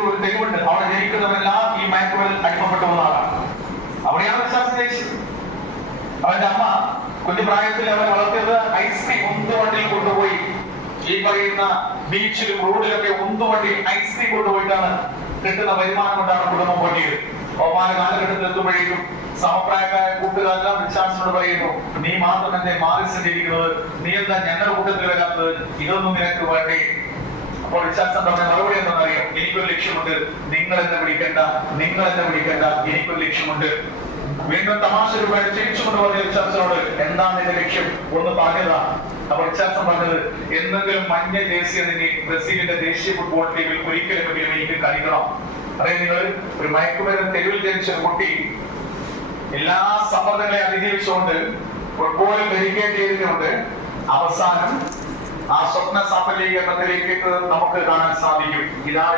ഒരു തെരുവുണ്ട്, അവിടെ ജനിക്കുന്നവരെല്ലാം ഈ മയക്കുമരുന്ന് അടിമപ്പെട്ടു പോകുന്നതാണ്. അവിടെയാണ് വിശ്വാസം ജയിച്ചത്. അവന്റെ അമ്മ കുഞ്ഞുപ്രായത്തിൽ അവൻ വളർത്തിയത് ഐസ്ക്രീം ഉന്തുവണ്ടിയിൽ കൊണ്ടുപോയി, ഈ പറയുന്ന ബീച്ചിലും റോഡിലൊക്കെ ഉന്തുവണ്ടിയിൽ ഐസ്ക്രീം കൊണ്ടുപോയിട്ടാണ് കിട്ടുന്ന വരുമാനം കൊണ്ടാണ് കുടുംബം പോറ്റിയത്. അവമാന കാലഘട്ടത്തിൽ എത്തുമ്പോഴേക്കും സമപ്രായക്കായ കൂട്ടുകാരെല്ലാം വിശ്വാസനോട് പറയുന്നു, നീ മാത്രം എന്നെ മാറി സഞ്ചരിക്കുന്നത്, നീ എന്താ ഞങ്ങളുടെ കൂട്ടത്തിൽ വരാത്തത്, ഇതൊന്നും നിനക്ക് വേണ്ടേ? അപ്പോൾ വിശ്വാസം പറഞ്ഞ മറുപടി എന്താണെന്നറിയാം, എനിക്കൊരു ലക്ഷ്യമുണ്ട്, നിങ്ങൾ എന്നെ വിളിക്കണ്ട, നിങ്ങൾ എന്നെ വിളിക്കണ്ട, എനിക്കൊരു ലക്ഷ്യമുണ്ട്. വീണ്ടും തമാശ രൂപയുടെ ചിരിച്ചുകൊണ്ട് പറഞ്ഞ വിശ്വാസനോട്, എന്താണ് എന്റെ ലക്ഷ്യം, ഒന്ന് പറഞ്ഞതാ. അപ്പൊ വിശ്വാസം പറഞ്ഞത്, എന്തെങ്കിലും മഞ്ഞ ജേഴ്സി അണിഞ്ഞ് ബ്രസീലിന്റെ ദേശീയ ഫുട്ബോൾ ടീമിൽ ഒരിക്കലെങ്കിലും എനിക്ക് കളിക്കണം. അതായത് നിങ്ങൾ ഒരു മയക്കുമരുന്ന് തെരുവിൽ ജനിച്ച ഒരു കുട്ടി എല്ലാ സമ്മർദ്ദങ്ങളെ അതിജീവിച്ചുകൊണ്ട് ഫുട്ബോളിൽ ഡെഡിക്കേറ്റ് ചെയ്തിട്ടുണ്ട്. അവസാനം ആ സ്വപ്ന സാഫല്യീകരണത്തിലേക്ക് നമുക്ക് കാണാൻ സാധിക്കും. ഇതാണ്